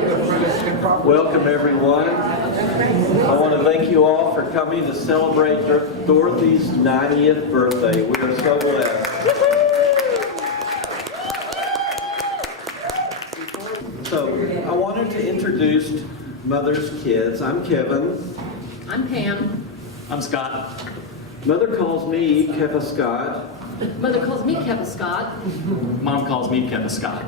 Welcome, everyone. I want to thank you all for coming to celebrate Dorothy's 90th birthday. We are so blessed. So, I wanted to introduce Mother's kids. I'm Kevin. I'm Pam. I'm Scott. Mother calls me Kevin Scott. Mother calls me Kevin Scott. Mom calls me Kevin Scott.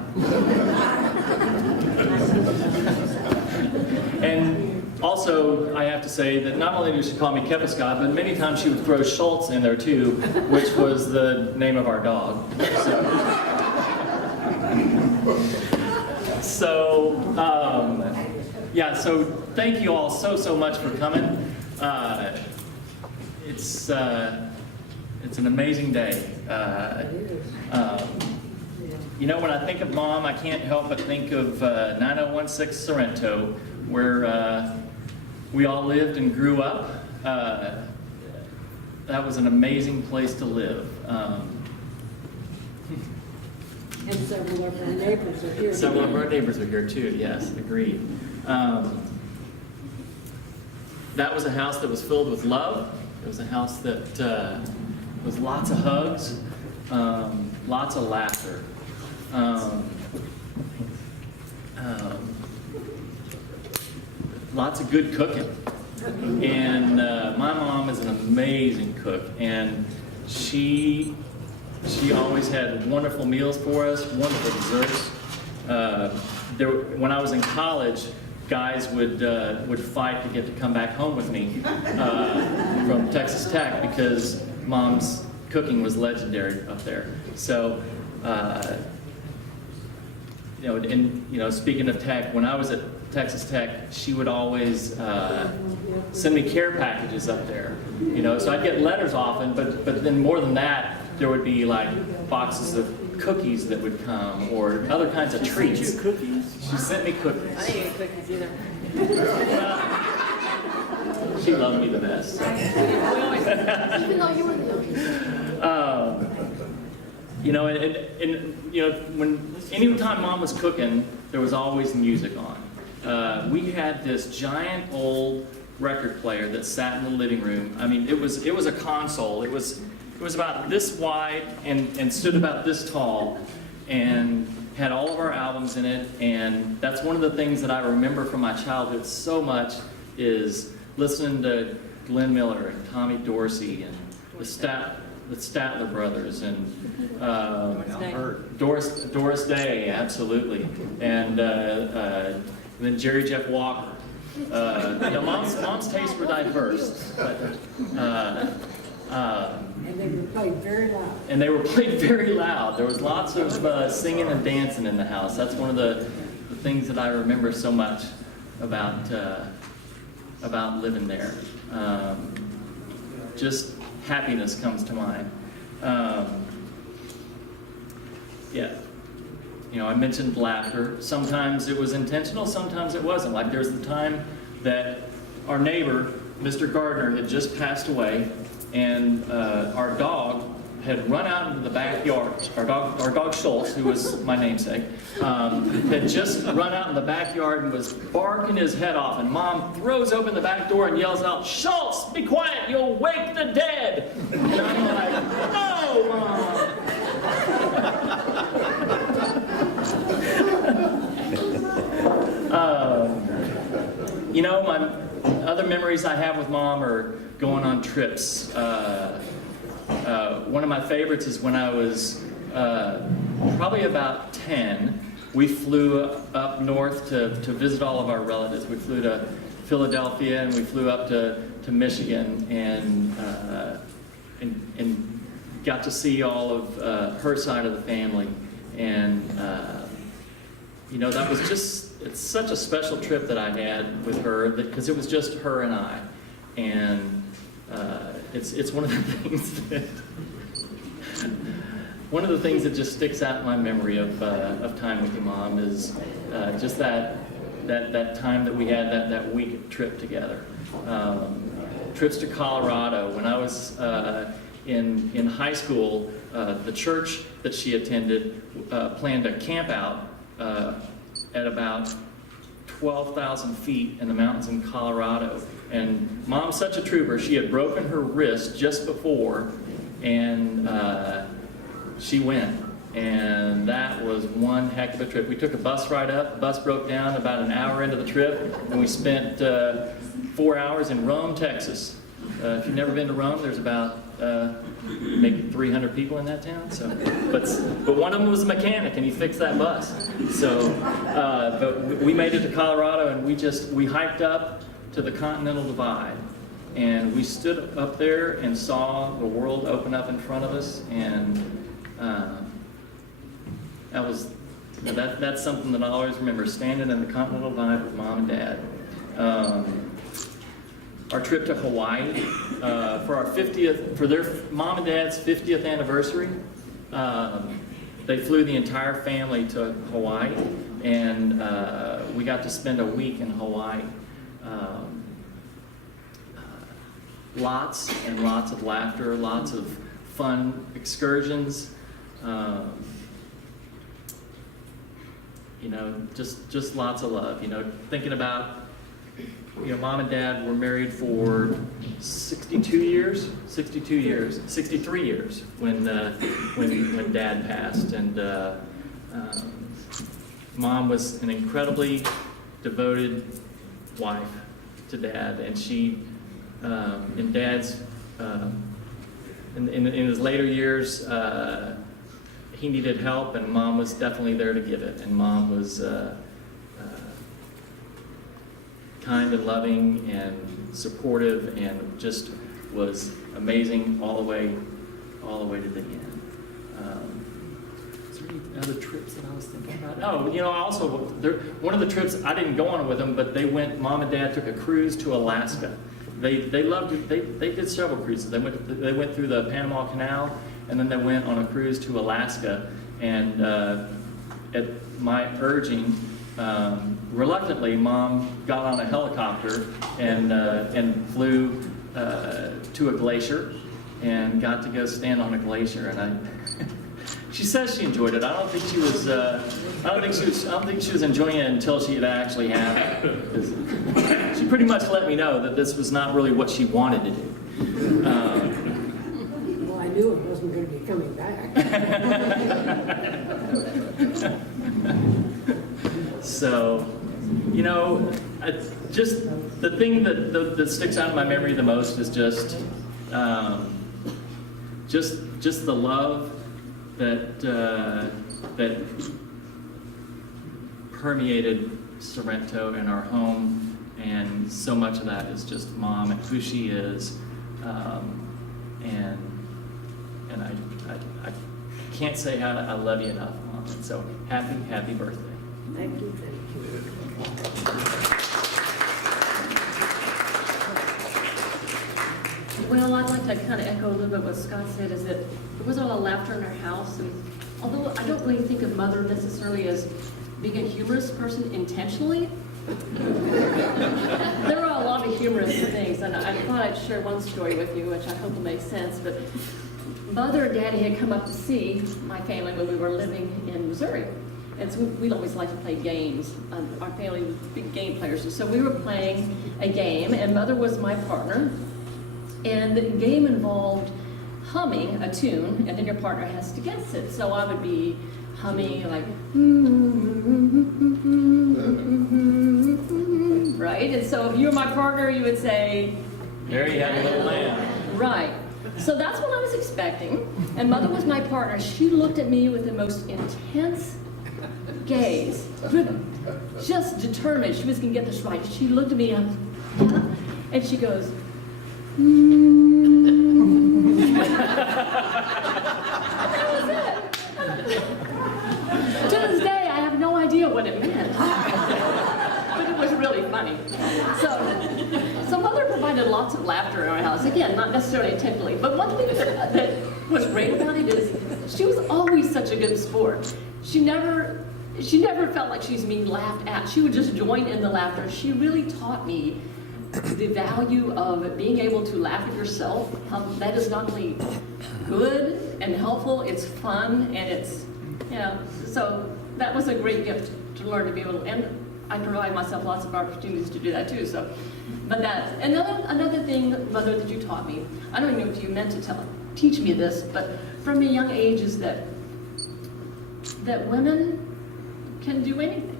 And also, I have to say that not only does she call me Kevin Scott, but many times she would throw Schultz in there too, which was the name of our dog. So thank you all so much for coming. It's an amazing day. You know, when I think of Mom, I can't help but think of 9016 Sorento, where we all lived and grew up. That was an amazing place to live. And several of our neighbors are here. Several of our neighbors are here too, yes, agreed. That was a house that was filled with love. It was a house that was lots of hugs, lots of laughter. Lots of good cooking. And my mom is an amazing cook, and she always had wonderful meals for us, wonderful desserts. When I was in college, guys would fight to get to come back home with me from Texas Tech because Mom's cooking was legendary up there. So, speaking of Tech, when I was at Texas Tech, she would always send me care packages up there. So I'd get letters often, but then more than that, there would be like boxes of cookies that would come, or other kinds of treats. She sent you cookies? She sent me cookies. I didn't get cookies either. She loved me the best. So. Even though you were the Anytime Mom was cooking, there was always music on. We had this giant old record player that sat in the living room. I mean, it was a console. It was about this wide and stood about this tall, and had all of our albums in it. And that's one of the things that I remember from my childhood so much, is listening to Glenn Miller and Tommy Dorsey and the Statler brothers and Doris Day, absolutely, and then Jerry Jeff Walker. Mom's tastes were diverse, but, And they were played very loud. and they were played very loud. There was lots of singing and dancing in the house. That's one of the things that I remember so much about living there. Just happiness comes to mind. I mentioned laughter. Sometimes it was intentional, sometimes it wasn't. Like there's the time that our neighbor, Mr. Gardner, had just passed away, and our dog had run out into the backyard. Our dog Schultz, who was my namesake, had just run out in the backyard and was barking his head off. And Mom throws open the back door and yells out, "Schultz, be quiet! You'll wake the dead!" And I'm like, "No, Mom!" My other memories I have with Mom are going on trips. One of my favorites is when I was probably about 10. We flew up north to visit all of our relatives. We flew to Philadelphia, and we flew up to Michigan, and got to see all of her side of the family. And that was it's such a special trip that I had with her, because it was just her and I. And it's one of the things that just sticks out in my memory of time with your Mom is just that time that we had, that week trip together. Trips to Colorado. When I was in high school, the church that she attended planned a camp out at about 12,000 feet in the mountains in Colorado. And Mom's such a trooper. She had broken her wrist just before, and she went. And that was one heck of a trip. We took a bus ride up. The bus broke down about an hour into the trip, and we spent 4 hours in Rome, Texas. If you've never been to Rome, there's about maybe 300 people in that town. So, but one of them was a mechanic, and he fixed that bus. So, but we made it to Colorado, and we hiked up to the Continental Divide, and we stood up there and saw the world open up in front of us, and that's something that I'll always remember, standing in the Continental Divide with Mom and Dad. Our trip to Hawaii for their Mom and Dad's 50th anniversary. They flew the entire family to Hawaii, and we got to spend a week in Hawaii. Lots and lots of laughter, lots of fun excursions. Just lots of love. Thinking about, Mom and Dad were married for 63 years when Dad passed, and Mom was an incredibly devoted wife to Dad, and she, in Dad's, in his later years, he needed help, and Mom was definitely there to give it. And Mom was kind and loving and supportive, and just was amazing all the way to the end. Is there any other trips that I was thinking about? Oh, also one of the trips, I didn't go on it with them, but Mom and Dad took a cruise to Alaska. They loved it. They did several cruises. They went through the Panama Canal, and then they went on a cruise to Alaska. And at my urging, reluctantly, Mom got on a helicopter and flew to a glacier, and got to go stand on a glacier. And she says she enjoyed it. I don't think she was. I don't think she was enjoying it until she had actually had it. She pretty much let me know that this was not really what she wanted to do. Well, I knew it wasn't going to be coming back. So, just the thing that sticks out in my memory the most is just the love that permeated Sorento and our home, and so much of that is just Mom and who she is, and I can't say how I love you enough, Mom. And so happy birthday. Thank you. Well, I'd like to kind of echo a little bit what Scott said, is that there was a lot of laughter in our house. And although I don't really think of Mother necessarily as being a humorous person intentionally, there are a lot of humorous things, and I thought I'd share one story with you, which I hope will make sense. But Mother and Daddy had come up to see my family when we were living in Missouri. And so we'd always like to play games. Our family was big game players. And so we were playing a game, and Mother was my partner. And the game involved humming a tune, and then your partner has to guess it. So I would be humming like, right? And so if you were my partner, you would say, There you have a little lamb. right. So that's what I was expecting. And Mother was my partner. She looked at me with the most intense gaze, just determined she was going to get this right. She looked at me and she goes, That was it. To this day, I have no idea what it meant, but it was really funny. So Mother provided lots of laughter in our house. Again, not necessarily intentionally, but one thing that was great about it is she was always such a good sport. She never felt like she was being laughed at. She would just join in the laughter. She really taught me the value of being able to laugh at yourself. That is not only good and helpful, it's fun, and it's, so that was a great gift to learn to be able to, and I provide myself lots of opportunities to do that too. So, but that another thing, Mother, that you taught me. I don't even know if you meant to teach me this, but from a young age is that women can do anything.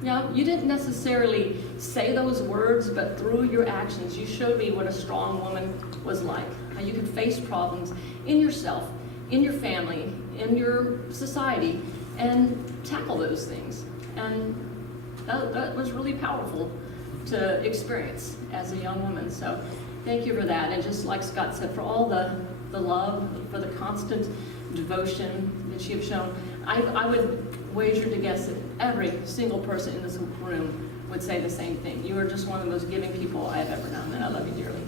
You know, you didn't necessarily say those words, but through your actions, you showed me what a strong woman was like. How you could face problems in yourself, in your family, in your society, and tackle those things. And that was really powerful to experience as a young woman. So thank you for that. And just like Scott said, for all the love, for the constant devotion that you have shown. I would wager to guess that every single person in this room would say the same thing. You are just one of the most giving people I have ever known, and I love you dearly.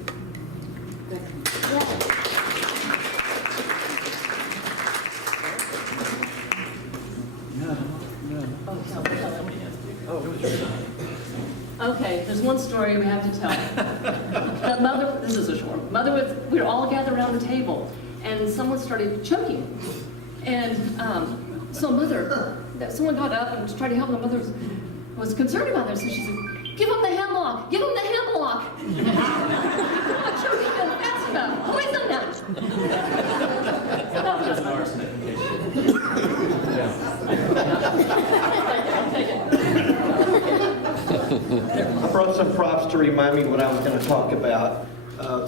Okay, there's one story we have to tell. Mother, this is a short. We were all gathered around the table, and someone started choking. And so someone got up and tried to help. The mother was concerned about this, so she said, "Give him the hemlock! Give him the hemlock!" Not choking him fast enough. Poison him. So that was That's an arsenic I brought some props to remind me what I was going to talk about.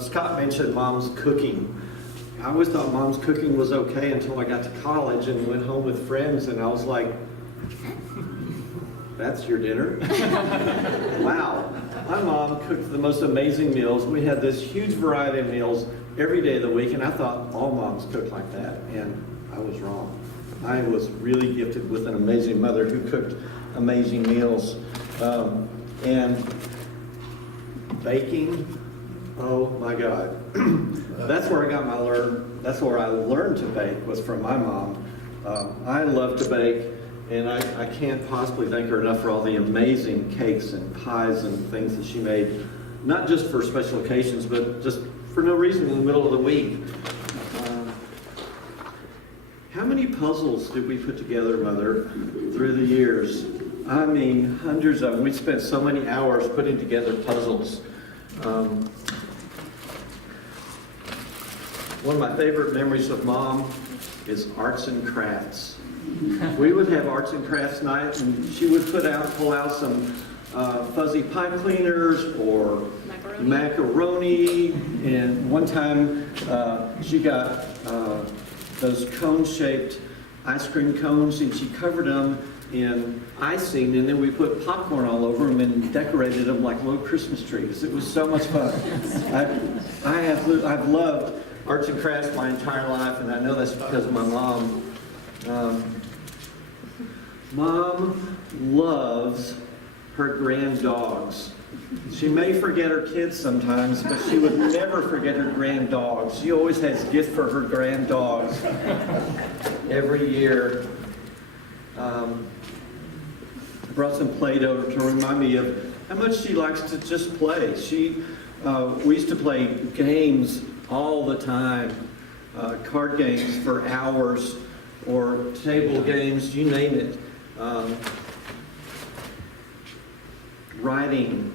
Scott mentioned Mom's cooking. I always thought Mom's cooking was okay until I got to college and went home with friends, and I was like, "That's your dinner?" Wow. My mom cooked the most amazing meals. We had this huge variety of meals every day of the week, and I thought all moms cooked like that, and I was wrong. I was really gifted with an amazing mother who cooked amazing meals. And baking, oh my God. That's where I learned to bake, was from my mom. I love to bake, and I can't possibly thank her enough for all the amazing cakes and pies and things that she made, not just for special occasions, but just for no reason in the middle of the week. How many puzzles did we put together, Mother, through the years? I mean, hundreds of them. We spent so many hours putting together puzzles. One of my favorite memories of Mom is arts and crafts. We would have arts and crafts night, and she would pull out some fuzzy pipe cleaners or macaroni. And one time she got those cone-shaped ice cream cones, and she covered them in icing, and then we put popcorn all over them and decorated them like little Christmas trees. It was so much fun. I've loved arts and crafts my entire life, and I know that's because of my mom. Mom loves her grand dogs. She may forget her kids sometimes, but she would never forget her grand dogs. She always has gifts for her grand dogs every year. I brought some Play-Doh to remind me of how much she likes to just play. We used to play games all the time, card games for hours, or table games, you name it. Writing.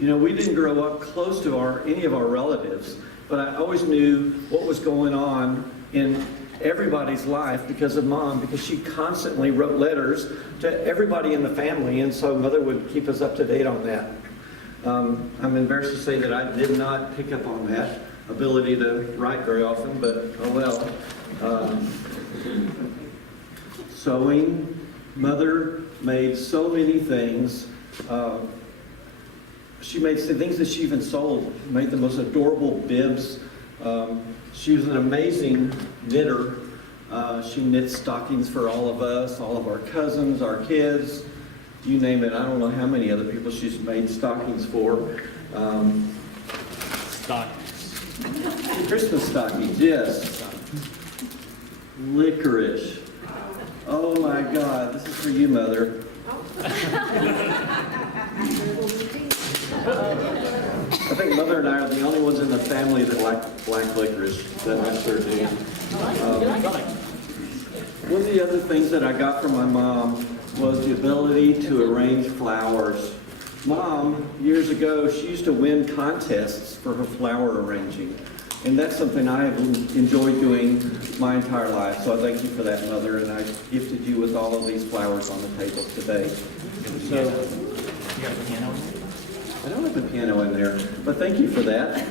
You know, we didn't grow up close to any of our relatives, but I always knew what was going on in everybody's life because of Mom, because she constantly wrote letters to everybody in the family, and so Mother would keep us up to date on that. I'm embarrassed to say that I did not pick up on that ability to write very often, but oh well. Sewing. Mother made so many things. She made some things that she even sold. Made the most adorable bibs. She was an amazing knitter. She knit stockings for all of us, all of our cousins, our kids, you name it. I don't know how many other people she's made stockings for. Stockings. Christmas stockings, yes. Licorice. Oh my God, this is for you, Mother. I think Mother and I are the only ones in the family that like black licorice, but I sure do. One of the other things that I got from my mom was the ability to arrange flowers. Mom, years ago, she used to win contests for her flower arranging. And that's something I have enjoyed doing my entire life. So I thank you for that, Mother, and I gifted you with all of these flowers on the table today. So, You got the piano in there? I don't have the piano in there, but thank you for that.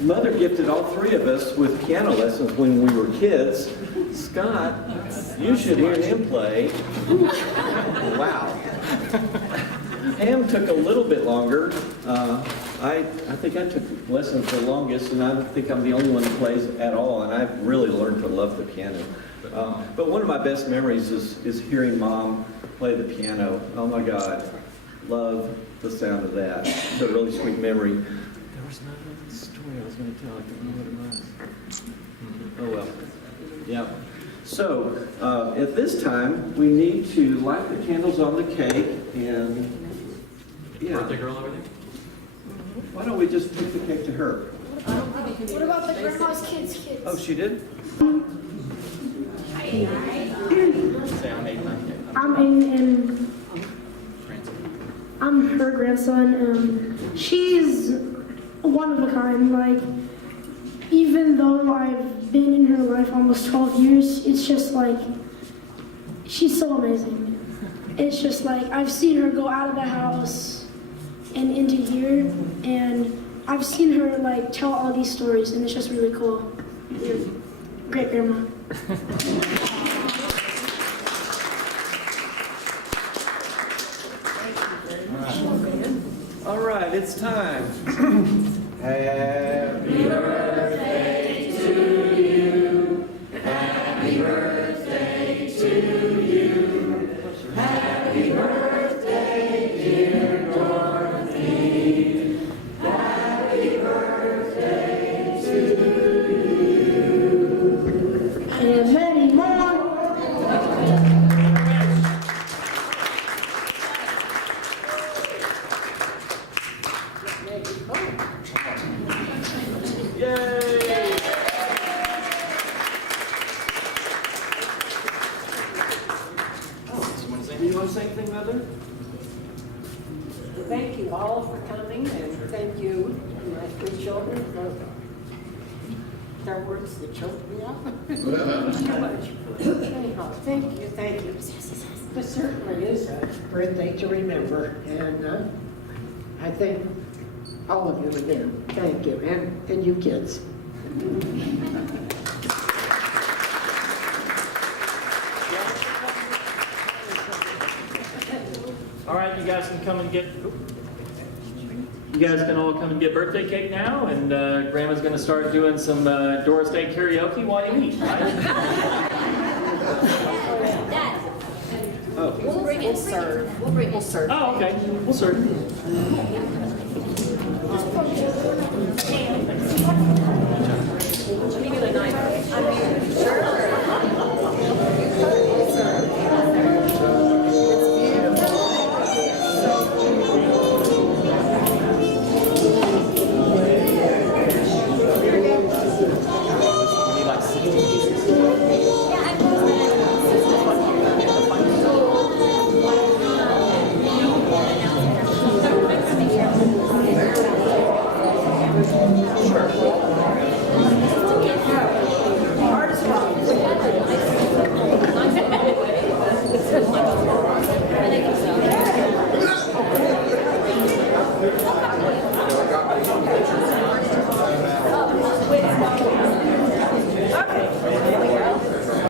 Mother gifted all three of us with piano lessons when we were kids. Scott, you should hear him play. Wow. Pam took a little bit longer. I think I took lessons the longest, and I think I'm the only one that plays at all, and I've really learned to love the piano. But one of my best memories is hearing Mom play the piano. Oh my God, love the sound of that. It's a really sweet memory. There was another story I was going to tell. I don't know what it was. Oh well. Yeah. So at this time, we need to light the candles on the cake, and Birthday girl over there? why don't we just take the cake to her? What about the grandma's kids? Oh, she did? Say I made my cake. I'm Aiden, and Francis. I'm her grandson. She's one of a kind. Like, even though I've been in her life almost 12 years, it's just like, she's so amazing. It's just like, I've seen her go out of the house and into here, and I've seen her like tell all these stories, and it's just really cool. You're great grandma. All right, it's time. Happy birthday to you. Happy birthday to you. Happy birthday, dear Dorothy. Happy birthday to you. And many more. Yay! Do you want to say anything, Mother? Thank you all for coming, and thank you, my three children, for their words that choked me up. Anyhow, thank you. This certainly is a birthday to remember, and I thank all of you again. Thank you, and you kids. All right, you guys can come and get. You guys can all come and get birthday cake now, and Grandma's going to start doing some Doris Day karaoke while you eat. Right? Dad, Oh, we'll serve. We'll serve. Oh, okay. We'll serve. Let me get a knife. I mean, sure. Sure.